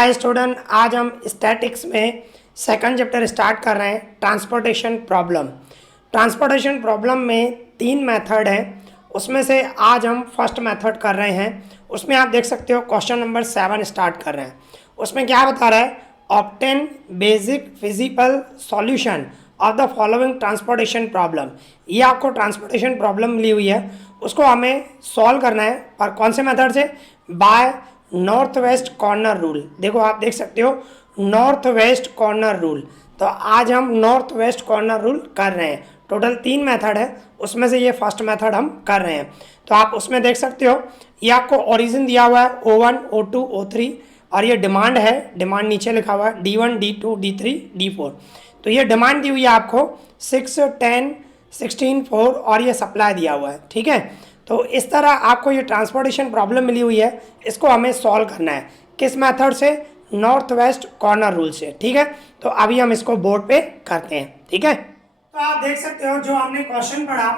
Hi student, आज हम statics में सेकंड चैप्टर स्टार्ट कर रहे हैं, ट्रांसपोर्टेशन प्रॉब्लम। ट्रांसपोर्टेशन प्रॉब्लम में 3 मेथड हैं, उसमें से आज हम फर्स्ट मेथड कर रहे हैं। उसमें आप देख सकते हो क्वेश्चन नंबर 7 स्टार्ट कर रहे हैं। उसमें क्या बता रहा है, obtain basic physical solution of the following transportation problem. ये आपको ट्रांसपोर्टेशन प्रॉब्लम मिली हुई है, उसको हमें सॉल्व करना है। और कौन से मेथड से? By north west corner rule. देखो आप देख सकते हो नॉर्थ वेस्ट कॉर्नर रूल। तो आज हम नॉर्थ वेस्ट कॉर्नर रूल कर रहे हैं। टोटल 3 मेथड है, उसमें से ये फर्स्ट मेथड हम कर रहे हैं। तो आप उसमें देख सकते हो ये आपको ओरिजिन दिया हुआ है O1 O2 O3 और ये डिमांड है। डिमांड नीचे लिखा हुआ है D1 D2 D3 D4। तो ये डिमांड दी हुई है आपको 6 10 16 4 और ये सप्लाई दिया हुआ है। ठीक है, तो इस तरह आपको ये ट्रांसपोर्टेशन प्रॉब्लम मिली हुई है, इसको हमें सॉल्व करना है। किस मेथड से? नॉर्थ वेस्ट कॉर्नर रूल से। ठीक है, तो अभी हम इसको बोर्ड पे करते हैं। ठीक है, तो आप देख सकते हो जो हमने क्वेश्चन पढ़ा,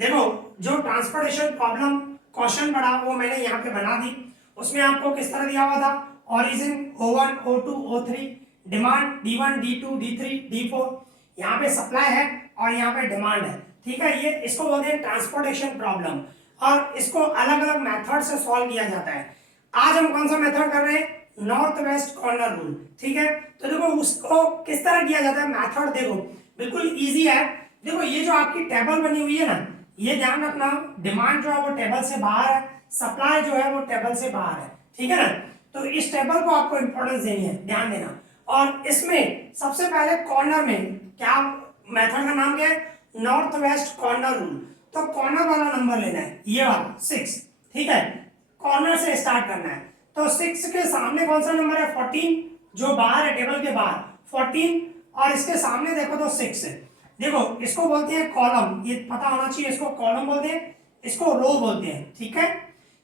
देखो जो ट्रांसपोर्टेशन प्रॉब्लम क्वेश्चन पढ़ा वो मैंने यहाँ पे बना दी। उसमें आपको किस तरह दिया हुआ था, origin O1 O2 O3, demand D1 D2 D3 D4, यहाँ पे सप्लाई है और यहाँ पे डिमांड है। ठीक है, ये इसको बोलते हैं ट्रांसपोर्टेशन प्रॉब्लम और इसको अलग अलग मेथड से सॉल्व किया जाता है। आज हम कौन सा मेथड कर रहे हैं? North west corner rule. ठीक है, तो देखो उसको किस तरह किया जाता है मेथड, देखो बिल्कुल इजी है। देखो ये जो आपकी टेबल बनी हुई है ना, ये ध्यान रखना, डिमांड जो है वो टेबल से बाहर है, सप्लाई जो है वो टेबल से बाहर है। ठीक है ना, तो इस टेबल को आपको इंपॉर्टेंस देनी है, ध्यान देना। और इसमें सबसे पहले कॉर्नर में क्या मेथड का नाम क्या है? North west corner rule. तो कॉर्नर वाला नंबर लेना है, ये वाला 6। ठीक है, कॉर्नर से स्टार्ट करना है। तो 6 के सामने कौन सा नंबर है? 14, जो बाहर है टेबल के बाहर 14, और इसके सामने देखो तो 6 है। देखो इसको बोलते हैं कॉलम, ये पता होना चाहिए, इसको कॉलम बोलते हैं, इसको रो बोलते हैं। ठीक है,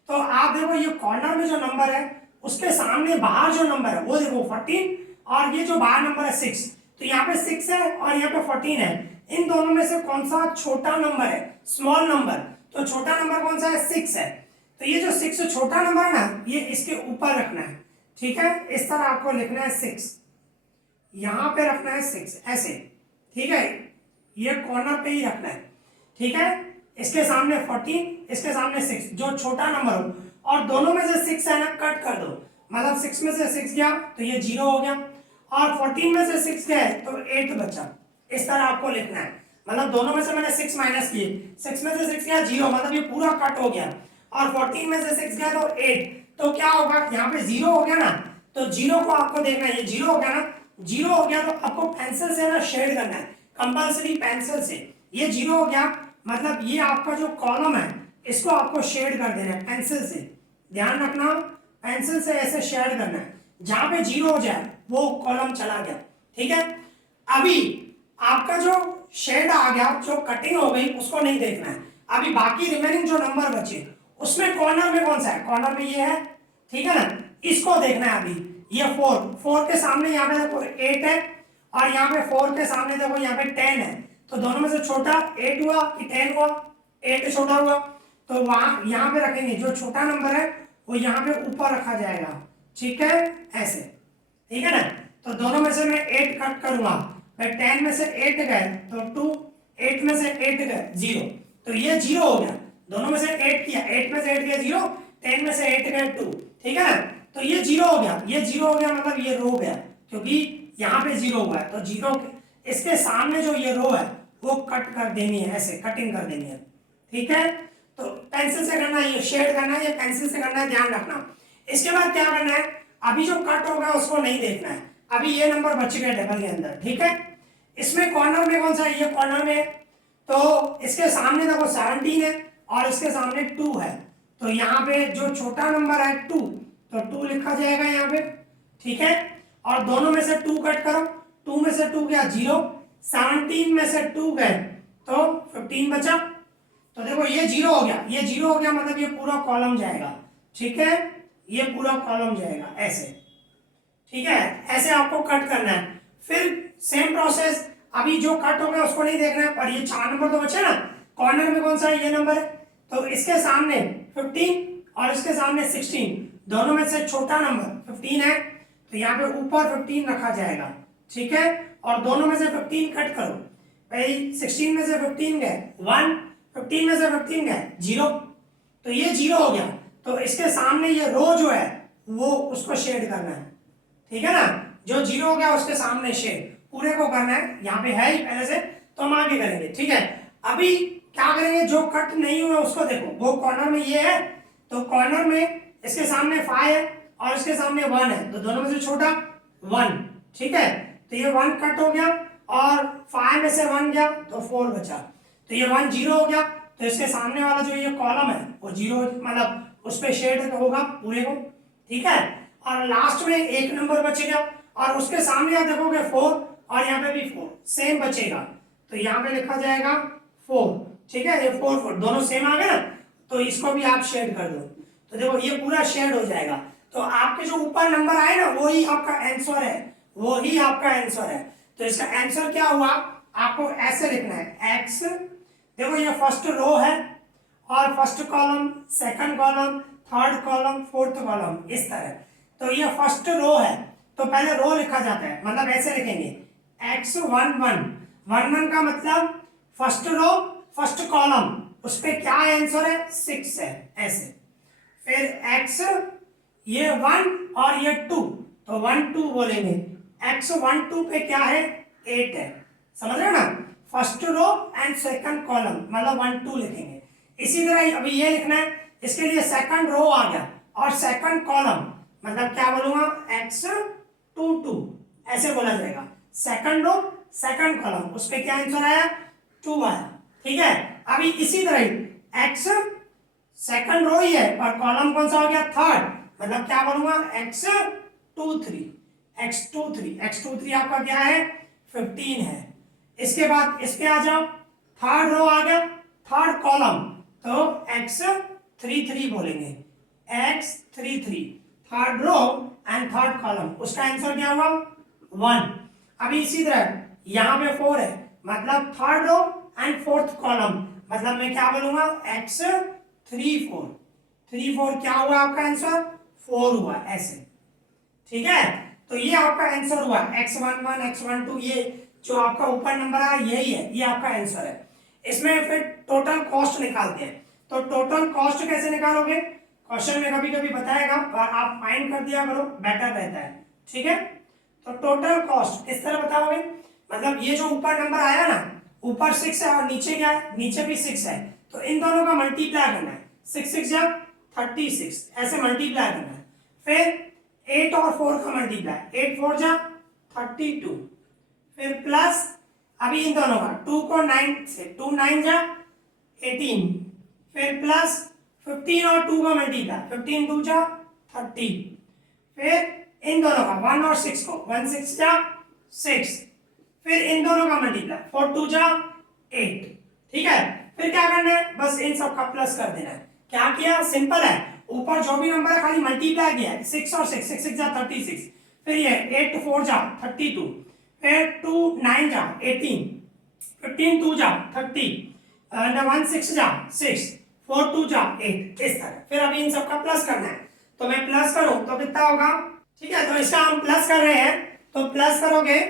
तो आप देखो ये कॉर्नर में जो नंबर है उसके सामने बाहर जो नंबर है वो देखो 14, और ये जो बाहर नंबर है 6। तो यहाँ पे 6 है और यहाँ पे 14 है। इन दोनों में से कौन सा छोटा नंबर है? Small number. तो छोटा नंबर कौन सा है? 6 है। तो ये जो 6 छोटा नंबर है ना, ये इसके ऊपर रखना है। ठीक है, इस तरह आपको लिखना है 6, यहां पे रखना है 6 ऐसे। ठीक है, ये कॉर्नर पे ही रखना है। ठीक है, इसके सामने 14, इसके सामने 6, जो छोटा नंबर हो, और दोनों में से 6 है ना, कट कर दो। मतलब 6 में से 6 गया तो ये 0 हो गया, और 14 में से 6 गए तो 8 बचा। इस तरह आपको लिखना है। मतलब दोनों में से मैंने 6 माइनस किए, 6 में से 6 गया 0, मतलब ये पूरा कट हो गया, और 14 में से 6 गया तो 8। तो क्या होगा, यहाँ पे 0 हो गया ना, तो 0 को आपको देखना है, ये 0 हो गया ना, 0 हो गया तो आपको पेंसिल से ना शेड करना है, कंपल्सरी पेंसिल से। ये 0 हो गया, मतलब ये आपका जो कॉलम है इसको आपको शेड कर देना है पेंसिल से। ध्यान रखना, पेंसिल से ऐसे शेड करना है, जहां पे 0 हो जाए वो कॉलम चला गया। ठीक है, अभी आपका जो शेड आ गया, जो कटिंग हो गई, उसको नहीं देखना है। अभी बाकी रिमेनिंग जो नंबर बचे उसमें कॉर्नर में कौन सा है? कॉर्नर में ये है। ठीक है ना, इसको देखना है। अभी ये 4 के सामने यहाँ पे देखो 8 है, और यहाँ पे 4 के सामने देखो यहाँ पे 10 है। तो दोनों में से छोटा 8 हुआ कि 10 हुआ? 8 छोटा हुआ, तो वहां यहाँ पे रखेंगे, जो छोटा नंबर है वो यहाँ पे ऊपर रखा जाएगा। ठीक है, ऐसे। ठीक है ना, तो दोनों में से मैं 8 कट करूंगा, मैं 10 में से 8 गए तो 2, 8 में से 8 गए 0, तो ये 0 हो गया। दोनों में से 8 किया, 8 में से 8 गया 0, 10 में से 8 गए 2। ठीक है ना, तो ये 0 हो गया, ये 0 हो गया, मतलब ये रो गया, क्योंकि यहाँ पे 0 हुआ है। तो 0 इसके सामने जो ये रो है वो कट कर देनी है, ऐसे कटिंग कर देनी है। ठीक है, तो पेंसिल से करना है, ये शेड करना है, ये पेंसिल से करना है, ध्यान रखना। इसके बाद क्या करना है, अभी जो कट होगा उसको नहीं देखना है, अभी ये नंबर बच गए टेबल के अंदर। ठीक है, इसमें कॉर्नर में कौन सा है? ये कॉर्नर में है, तो इसके सामने देखो 17 है और इसके सामने 2 है। तो यहाँ पे जो छोटा नंबर है 2, तो 2 लिखा जाएगा यहाँ पे। ठीक है, और दोनों में से 2 कट करो, 2 में से 2 गया 0, 17 में से 2 गए तो 15 बचा। तो देखो ये 0 हो गया, ये 0 हो गया, मतलब ये पूरा कॉलम जाएगा। ठीक है, ये पूरा कॉलम जाएगा ऐसे। ठीक है, ऐसे आपको कट करना है। फिर सेम प्रोसेस, अभी जो कट हो गया उसको नहीं देखना है, पर ये 4 नंबर तो बचे ना, कॉर्नर में कौन सा है? ये नंबर है, तो इसके सामने 15 और इसके सामने 16, दोनों में से छोटा नंबर 15 है, तो यहाँ पे ऊपर 15 रखा जाएगा, ठीक है। और दोनों में से 15 कट करो भाई, 16 में से 15 गए 1, 15 में से 15 गए 0, तो ये 0 हो गया। तो इसके सामने ये रो जो है वो उसको शेड करना है, ठीक है ना। जो 0 हो गया उसके सामने शेड पूरे को करना है, यहाँ पे है ही पहले से, तो हम आगे करेंगे, ठीक है। अभी क्या करेंगे, जो कट नहीं हुआ उसको देखो, वो कॉर्नर में ये है, तो कॉर्नर में इसके सामने 5 है और इसके सामने 1 है, तो दोनों में से छोटा 1, ठीक है। तो ये 1 कट हो गया और 5 में से 1 गया तो 4 बचा, तो ये 1 0 हो गया। तो इसके सामने वाला जो ये कॉलम है वो 0, मतलब उस पर शेड होगा पूरे को, ठीक है। और लास्ट में 1 नंबर बचेगा और उसके सामने आप देखोगे 4 और यहाँ पे भी 4 सेम बचेगा, तो यहाँ पे लिखा जाएगा 4, ठीक है। ये 4 4 दोनों सेम आ गए ना, तो इसको भी आप शेड कर दो, तो देखो ये पूरा शेड हो जाएगा। तो आपके जो ऊपर नंबर आए ना वही आपका आंसर है, वही आपका आंसर है। तो इसका आंसर क्या हुआ, आपको ऐसे लिखना है x, देखो ये फर्स्ट रो है और first column, second column, third column, fourth column, इस तरह। तो ये फर्स्ट रो है, तो पहले रो लिखा जाता है, मतलब ऐसे लिखेंगे x1 1 1 1 का मतलब फर्स्ट रो फर्स्ट कॉलम, उस पे क्या आंसर है 6 है, ऐसे। फिर x ये 1 और ये 2, तो 1 2 बोलेंगे, x1 2 पे क्या है 8 है, समझ रहे हो ना। First row and second column मतलब 1 2 लिखेंगे। इसी तरह अभी ये लिखना है, इसके लिए सेकंड रो आ गया और सेकंड कॉलम मतलब क्या बोलूंगा x2 2, ऐसे बोला जाएगा, सेकंड रो सेकंड कॉलम, उस पे क्या आंसर आया 2 आया, ठीक है। अभी इसी तरह x सेकंड रो ही है और कॉलम कौन सा हो गया थर्ड, मतलब क्या बोलूंगा x23 आपका क्या है 15 है। इसके बाद इस पे आ जाओ, थर्ड रो आ गया, थर्ड कॉलम, तो x33 बोलेंगे, x33 third row and third column, उसका आंसर क्या हुआ 1। अभी इसी तरह यहाँ पे 4 है, मतलब third row and fourth column, मतलब मैं क्या बोलूंगा x34 क्या हुआ आपका आंसर 4 हुआ, ऐसे, ठीक है। तो ये आपका आंसर हुआ x11 x12, ये जो आपका ऊपर नंबर आया यही है, ये आपका आंसर है। इसमें फिर टोटल कॉस्ट निकालते हैं, तो टोटल कॉस्ट कैसे निकालोगे, क्वेश्चन में कभी कभी बताएगा और आप फाइंड कर दिया करो, बेटर रहता है, ठीक है। तो टोटल कॉस्ट किस तरह बताओगे, मतलब ये जो ऊपर नंबर आया ना, ऊपर 6 है और नीचे क्या है, नीचे भी 6 है, तो इन दोनों का मल्टीप्लाई करना है, 6 6 जा 36, ऐसे मल्टीप्लाई करना है। फिर 8 और 4 का मल्टीप्लाई, 8 4 जा 32, फिर प्लस अभी इन दोनों का 2 को 9 से 2 9 जा 18, फिर प्लस 15 और 2 का मल्टीप्लाई, 15 2 जा 30, फिर इन दोनों का 1 और 6 को 1 6 जा 6, फिर इन दोनों का मल्टीप्लाई 4 2 जा 8, ठीक है। फिर क्या करना है, बस इन सब का प्लस कर देना है। क्या किया, सिंपल है, ऊपर जो भी नंबर है खाली मल्टीप्लाई किया है, 6 और 6 6 6 जा 36, फिर ये 8 4 जा 32, फिर 2 9 जा 18, 15 2 जा 30, 1 6 जा 6, 4 2 जा 8, इस तरह। फिर अभी इन सब का प्लस करना है, तो मैं प्लस करूं तो कितना होगा, ठीक है। तो इसका हम प्लस कर रहे हैं, तो प्लस करोगे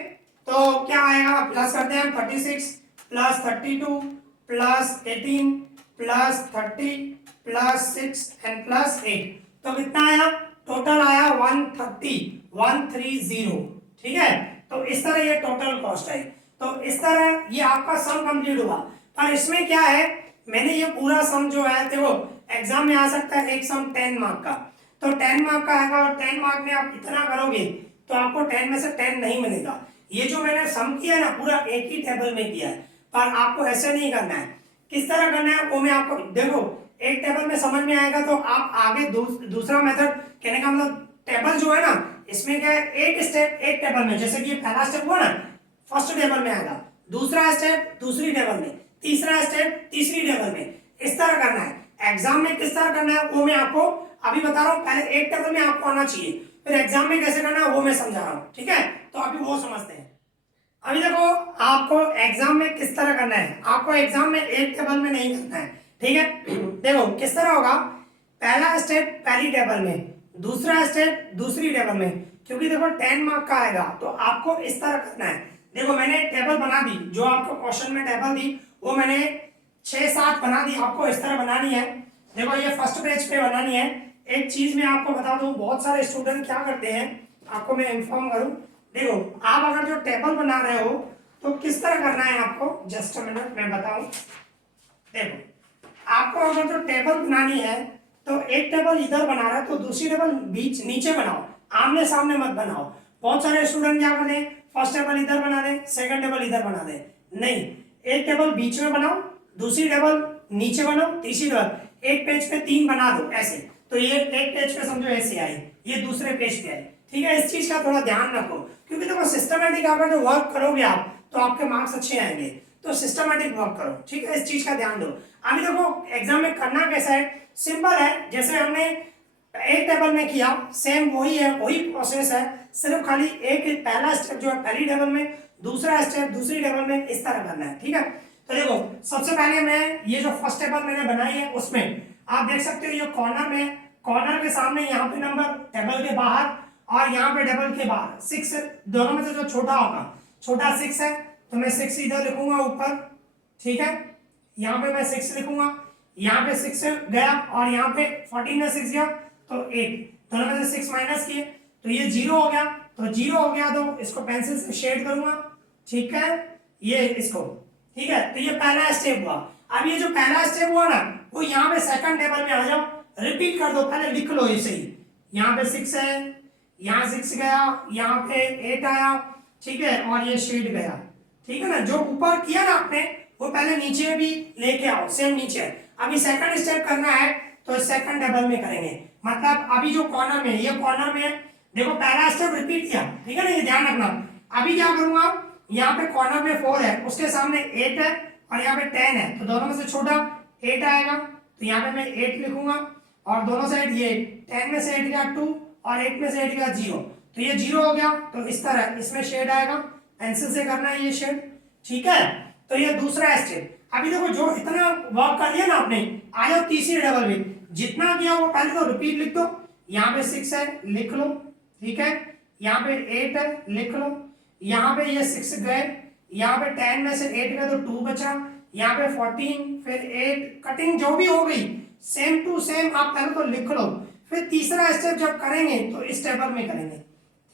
तो क्या आएगा, प्लस करते हैं 36 plus 32 plus 18 plus 30 plus 6 and plus 8, तो कितना आया, टोटल आया 130, ठीक है। तो इस तरह ये टोटल कॉस्ट है। तो इस तरह ये आपका सम कंप्लीट हुआ, पर इसमें क्या है, मैंने ये पूरा सम जो है देखो एग्जाम में आ सकता है एक सम 10 मार्क का, तो 10 मार्क का आएगा और 10 मार्क में आप इतना करोगे तो आपको 10 में से 10 नहीं मिलेगा। ये जो मैंने सम किया है ना पूरा एक ही टेबल में किया है, पर आपको ऐसे नहीं करना है। किस तरह करना है वो मैं आपको देखो, एक टेबल में समझ में आएगा तो आप आगे दूसरा मेथड, कहने का मतलब टेबल जो है ना इसमें क्या है, एक स्टेप एक टेबल में, जैसे कि पहला स्टेप हुआ ना फर्स्ट टेबल में आएगा, दूसरा स्टेप दूसरी टेबल में, तीसरा स्टेप तीसरी टेबल में, इस तरह करना है। एग्जाम में किस तरह करना है वो मैं आपको अभी बता रहा हूँ, पहले एक टेबल में आपको आना चाहिए, फिर एग्जाम में कैसे करना है वो मैं समझा रहा हूँ, ठीक है। तो अभी वो समझते हैं। अभी देखो आपको एग्जाम में किस तरह करना है, आपको एग्जाम में एक टेबल में नहीं करना है, ठीक है। देखो किस तरह होगा, पहला स्टेप पहली टेबल में, दूसरा स्टेप दूसरी टेबल में, क्योंकि देखो 10 मार्क का आएगा तो आपको इस तरह करना है। देखो मैंने टेबल बना दी, जो आपको क्वेश्चन में टेबल दी वो मैंने 6-7 बना दी, आपको इस तरह बनानी है। देखो ये फर्स्ट पेज पे बनानी है। एक चीज मैं आपको बता दूं, बहुत सारे स्टूडेंट क्या करते हैं, आपको मैं इन्फॉर्म करूं। देखो आप अगर जो टेबल बना रहे हो तो किस तरह करना है आपको, जस्ट अ मिनट मैं बताऊं। देखो आपको अगर जो टेबल बनानी है तो एक टेबल इधर बना रहा है तो दूसरी टेबल बीच नीचे बनाओ, आमने सामने मत बनाओ। बहुत सारे स्टूडेंट क्या करते हैं, फर्स्ट टेबल इधर बना दे, सेकंड टेबल इधर बना दे। नहीं, एक टेबल बीच में बनाओ, दूसरी टेबल नीचे बनाओ, तीसरी टेबल एक पेज पे 3 बना दो ऐसे। तो ये एक पेज पे समझो ऐसे आई, ये दूसरे पेज पे आई। ठीक है, इस चीज का थोड़ा ध्यान रखो, क्योंकि देखो सिस्टमेटिक अगर जो वर्क करोगे आप तो आपके मार्क्स अच्छे आएंगे। तो सिस्टमेटिक वर्क करो, ठीक है, इस चीज का ध्यान दो। अभी देखो एग्जाम में करना कैसा है, सिंपल है। जैसे हमने एक टेबल में किया सेम वही है, वही प्रोसेस है, सिर्फ खाली एक पहला स्टेप जो है पहली टेबल में, दूसरा स्टेप दूसरी टेबल में, इस तरह करना है। ठीक है, तो देखो सबसे पहले मैं ये जो फर्स्ट टेबल मैंने बनाई है उसमें आप देख सकते हो ये कॉर्नर में, कॉर्नर के सामने यहाँ पे नंबर टेबल के बाहर और यहाँ पे टेबल के बाहर 6, दोनों में से जो छोटा होगा, छोटा 6 है तो मैं 6 इधर लिखूंगा ऊपर। ठीक है, यहाँ पे मैं 6 लिखूंगा, यहाँ पे 6 गया और यहाँ पे 14 में 6 गया तो 8, दोनों में से 6 माइनस किए तो ये 0 हो गया। तो 0 हो गया तो इसको पेंसिल से शेड करूंगा। ठीक है, ये इसको, ठीक है, तो ये पहला स्टेप हुआ। अब ये जो पहला स्टेप हुआ ना वो यहाँ पे सेकंड टेबल में आ जाओ, रिपीट कर दो, पहले लिख लो इसे ही। यहाँ पे 6 है, यहाँ 6 गया, यहाँ पे 8 आया, ठीक है, और ये शेड गया। ठीक है ना, जो ऊपर किया ना आपने वो पहले नीचे भी लेके आओ, सेम नीचे। अभी सेकंड स्टेप करना है तो सेकंड टेबल में करेंगे, मतलब अभी जो कॉर्नर में, ये कॉर्नर में देखो पहला स्टेप रिपीट किया, ठीक है ना, ये ध्यान रखना। अभी क्या करूंगा, यहाँ पे कॉर्नर में 4 है, उसके सामने 8 है और यहाँ पे 10 है, तो दोनों में से छोटा 8 आएगा, तो यहाँ पे मैं 8 लिखूंगा और दोनों साइड ये 10 में से 8 गया 2 और 8 में से 8 गया 0, तो ये 0 हो गया। तो इस तरह इसमें शेड आएगा, पेंसिल से करना है ये शेड। ठीक है, तो ये दूसरा स्टेप। अभी देखो जो इतना वर्क कर लिया ना आपने, आ जाओ तीसरी टेबल में, जितना किया वो पहले तो रिपीट लिख दो। यहाँ पे 6 है लिख लो, ठीक है, यहाँ पे 8 है लिख लो, यहाँ पे ये 6 गए, यहाँ पे 10 में से 8 गए तो 2 बचा, यहाँ पे 14 फिर 8, कटिंग जो भी हो गई सेम टू सेम आप पहले तो लिख लो, फिर तीसरा स्टेप जब करेंगे तो इस टेबल में करेंगे।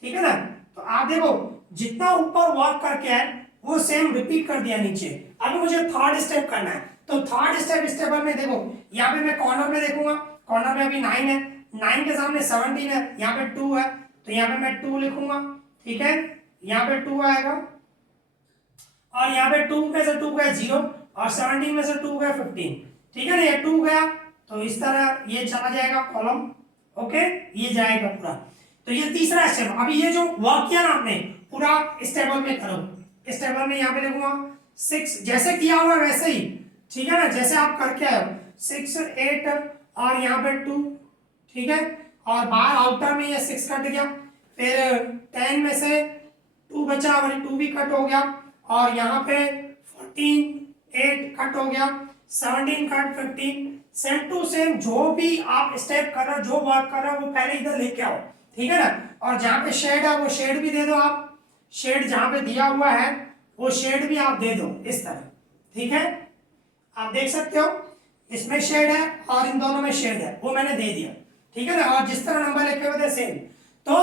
ठीक है ना, तो आप देखो जितना ऊपर वर्क करके आए वो सेम रिपीट कर दिया नीचे। अभी मुझे थर्ड स्टेप करना है, तो थर्ड स्टेप इस टेबल में देखो, यहाँ पे मैं कॉर्नर में देखूंगा, कॉर्नर में अभी 9 है, 9 के सामने 17 है, यहाँ पे 2 है तो यहाँ पे मैं 2 लिखूंगा। ठीक है, यहाँ पे 2 आएगा और यहाँ पे 2 में से 2 गया 0 और 17 में से 2 गया 15। ठीक है ना, ये 2 गया तो इस तरह ये चला जाएगा कॉलम, ओके, ये जाएगा पूरा। तो ये तीसरा स्टेप। अभी ये जो वर्क किया ना आपने पूरा इस टेबल में करो, इस टेबल में यहाँ पे लिखूंगा 6 जैसे किया हुआ वैसे ही। ठीक है ना, जैसे आप करके आए 6 8 और यहाँ पे 2, ठीक है, और बाहर आउटर में ये 6 कट गया, फिर 10 में से 2 बचा और 2 भी कट हो गया और यहाँ पे 14 8 कट हो गया, 17 कट 15, सेम टू सेम जो भी आप स्टेप कर रहे हो, जो वर्क कर रहे हो वो पहले इधर लेके आओ। ठीक है ना, और जहाँ पे शेड है वो शेड भी दे दो आप, शेड जहाँ पे दिया हुआ है वो शेड भी आप दे दो इस तरह। ठीक है, आप देख सकते हो इसमें शेड है और इन दोनों में शेड है, वो मैंने दे दिया। ठीक है ना, और जिस तरह नंबर लिखे हुए थे सेम। तो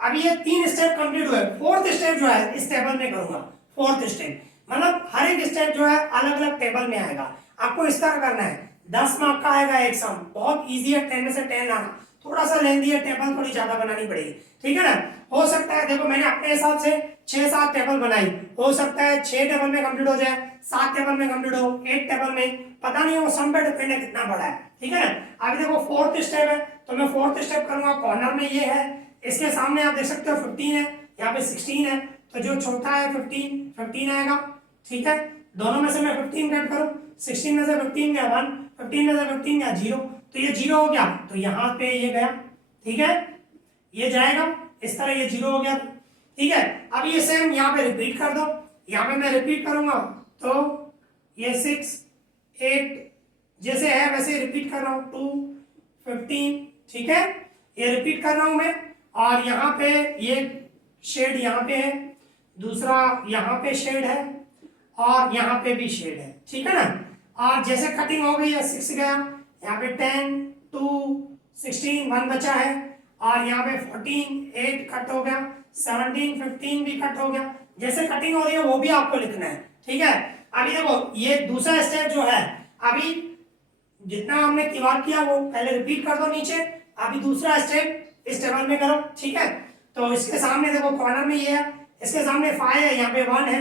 अभी ये 3 स्टेप कंप्लीट हुए, फोर्थ स्टेप जो है इस टेबल में करूंगा। फोर्थ स्टेप मतलब हर एक स्टेप जो है अलग अलग टेबल में आएगा, आपको इस तरह करना है। 10 मार्क का आएगा एक सम, बहुत इजी है, 10 में से 10 आना, थोड़ा सा लेंदी है, टेबल थोड़ी ज्यादा बनानी पड़ेगी। ठीक है ना, हो सकता है देखो मैंने अपने हिसाब से 6-7 टेबल बनाई, हो सकता है 6 टेबल में कंप्लीट हो जाए, 7 टेबल में कंप्लीट हो, 8 टेबल में, पता नहीं वो सम पे डिपेंड है कितना बड़ा है। ठीक है ना, अभी देखो फोर्थ स्टेप है तो मैं फोर्थ स्टेप करूंगा, कॉर्नर में ये है, इसके सामने आप देख सकते हो 15 है, यहाँ पे 16 है, तो जो छोटा है 15 आएगा। ठीक है, दोनों में से मैं 15 कट करूं, 16 में से 15 गया 1, 15 में से 15 गया 0, तो ये 0 हो गया, तो यहाँ पे ये गया। ठीक है, ये जाएगा इस तरह, ये 0 हो गया। ठीक है, अब ये सेम यहाँ पे रिपीट कर दो, यहाँ पे मैं रिपीट करूंगा तो ये 6 8 जैसे है वैसे रिपीट कर रहा हूँ, 2 15। ठीक है, ये रिपीट कर रहा हूं मैं और यहाँ पे ये शेड यहाँ पे है, दूसरा यहाँ पे शेड है और यहाँ पे भी शेड है, ठीक है ना। और जैसे कटिंग हो गई है 6 गया, यहाँ पे 10 2 16 1 बचा है, और यहाँ पे 14 8 कट हो गया, 17 15 भी कट हो गया। जैसे कटिंग हो रही है वो भी आपको लिखना है, ठीक है। अभी देखो ये दूसरा स्टेप जो है, अभी जितना हमने किवार किया वो पहले रिपीट कर दो नीचे, अभी दूसरा स्टेप इस टेबल में करो, ठीक है। तो इसके सामने देखो कॉर्नर में ये है, इसके सामने 5 है, यहाँ पे 1 है,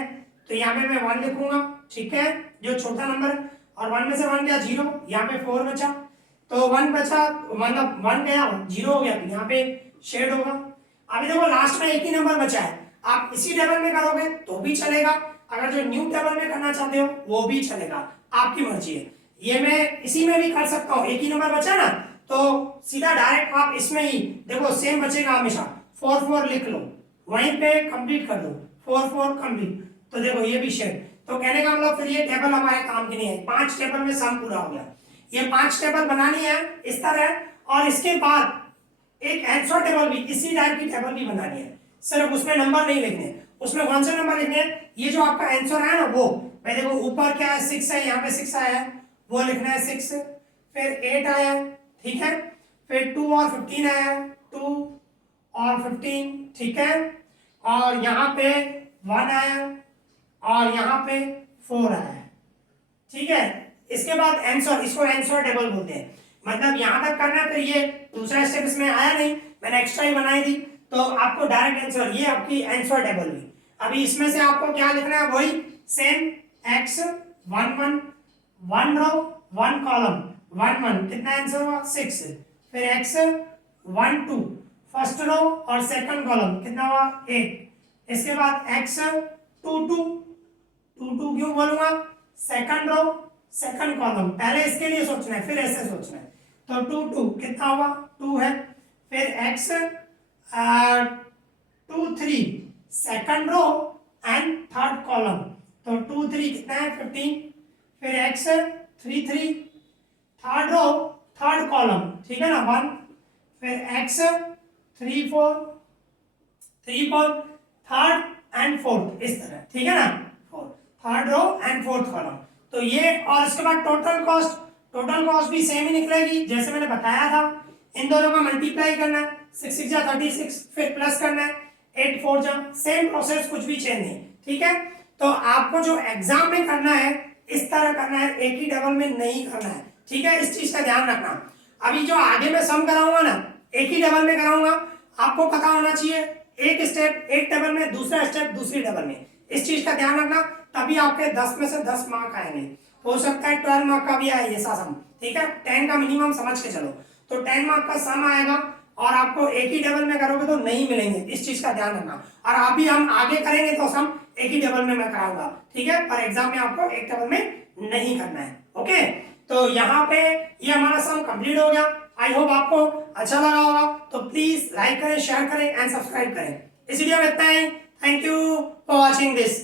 तो यहाँ पे मैं 1 लिखूंगा, ठीक है, जो छोटा नंबर, और 1 में से 1 गया 0, यहाँ पे 4 बचा, तो 1 बचा, मतलब 1 गया 0 हो गया, तो यहाँ पे शेड होगा। अभी देखो लास्ट में एक ही नंबर बचा है, आप इसी टेबल में करोगे तो भी चलेगा, अगर जो न्यू टेबल में करना चाहते हो वो भी चलेगा, आपकी मर्जी है। ये मैं इसी में भी कर सकता हूँ, एक ही नंबर बचा ना, तो सीधा डायरेक्ट आप इसमें ही देखो सेम बचेगा हमेशा, 4 4 लिख लो, वहीं पे कंप्लीट कर दो, 4 4 कंप्लीट, तो देखो ये भी शेड। तो कहने का मतलब फिर ये टेबल हमारे काम की नहीं है, 5 टेबल में सम पूरा हो गया। ये 5 टेबल बनानी है इस तरह, और इसके बाद एक आंसर टेबल भी इसी टाइप की टेबल भी बनानी है, सिर्फ उसमें नंबर नहीं लिखने, उसमें कौन से नंबर लिखने हैं, ये जो आपका आंसर है ना वो, मैं देखो ऊपर क्या है 6 है, यहाँ पे 6 आया है, वो लिखना है 6, फिर 8 आया है, ठीक है, फिर 2 और 15 आया है, 2 और 15, ठीक है, और यहाँ पे 1 आया और यहाँ पे 4 आया है, ठीक है। इसके बाद आंसर, इसको आंसर टेबल बोलते हैं, मतलब यहाँ तक करना है, फिर ये दूसरा स्टेप इसमें आया नहीं, मैंने एक्स्ट्रा ही बनाई थी, तो आपको डायरेक्ट आंसर, ये आपकी आंसर टेबल हुई। अभी इसमें से आपको क्या लिखना है, वही सेम x 1 1 1 रो 1 कॉलम 1 1, कितना आंसर हुआ 6, फिर x 1 2 फर्स्ट रो और सेकंड कॉलम कितना हुआ 8, इसके बाद x 2 2 2 2 क्यों बोलूंगा, सेकंड रो सेकंड कॉलम, पहले इसके लिए सोचना है फिर ऐसे सोचना है, तो 2 2 कितना हुआ 2 है, फिर x 2 3 second row and third column, तो 2 3 कितना है 15, फिर x 3 3 third row third column, ठीक है ना 1, फिर x 3 4 3 4 थर्ड एंड फोर्थ, इस तरह, ठीक है ना, third row and fourth column. तो ये, और इसके बाद टोटल कॉस्ट भी सेम ही निकलेगी जैसे मैंने बताया था, इन दोनों का मल्टीप्लाई करना है, 6 6 जा 36, फिर प्लस करना है 8 4 जा, सेम प्रोसेस, कुछ भी चेंज नहीं, ठीक है। तो आपको जो एग्जाम में करना है इस तरह करना है, एक ही टेबल में नहीं करना है, ठीक है, इस चीज का ध्यान रखना। अभी जो आगे मैं सम कराऊंगा ना, एक ही टेबल में कराऊंगा, आपको पता होना चाहिए एक स्टेप एक टेबल में, दूसरा स्टेप दूसरी टेबल में, इस चीज का ध्यान रखना, तभी आपके 10 में से 10 मार्क आएंगे, हो सकता है 12 मार्क का भी आए ये सम, ठीक है, 10 का मिनिमम समझ के चलो, तो 10 मार्क का सम आएगा, और आपको एक ही टेबल में करोगे तो नहीं मिलेंगे, इस चीज का ध्यान रखना। और अभी हम आगे करेंगे तो सम एक ही टेबल में मैं कराऊंगा, ठीक है, पर एग्जाम में आपको एक टेबल में नहीं करना है, ओके। तो यहाँ पे ये हमारा सम कंप्लीट हो गया, आई होप आपको अच्छा लगा होगा, तो प्लीज लाइक करें, शेयर करें एंड सब्सक्राइब करें। इस वीडियो में इतना ही, thank you for watching this.